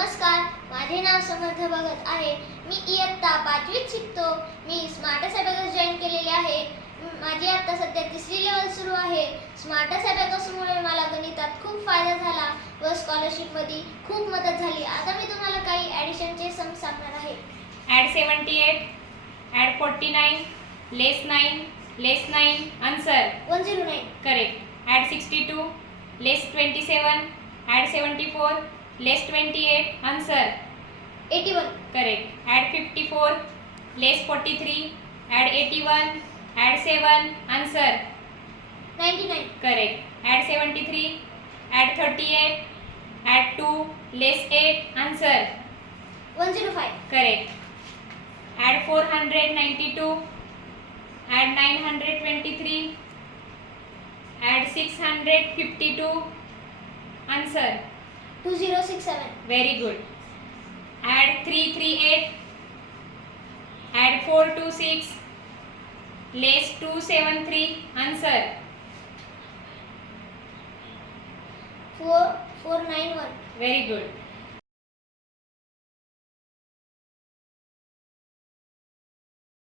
नमस्कार, माझे नाव समर्थ भगत आहे. मी इयत्ता 5वीत शिकतो. मी स्मार्टस अबॅकस जॉईन केलेले आहे. माझी आता सध्या 3री लेवल सुरू आहे. स्मार्टस अबॅकसमुळे मला गणितात खूप फायदा झाला व स्कॉलरशिपमध्ये खूप मदत झाली. आता मी तुम्हाला काही ॲडिशनचे सम सांगणार आहे. Add 78, add 49, less 9, answer. 109. Correct. Add 62, less 27, add 74, less 28, answer. 81. Correct. Add 54, less 43, add 81, add 7, answer. 99. Correct. Add 73, add 38, add 2, less 8, answer. 105. Correct. Add 492, add 923, add 652, answer. 2067. Very good. Add 338, add 426, less 273, answer. 4491. Very good.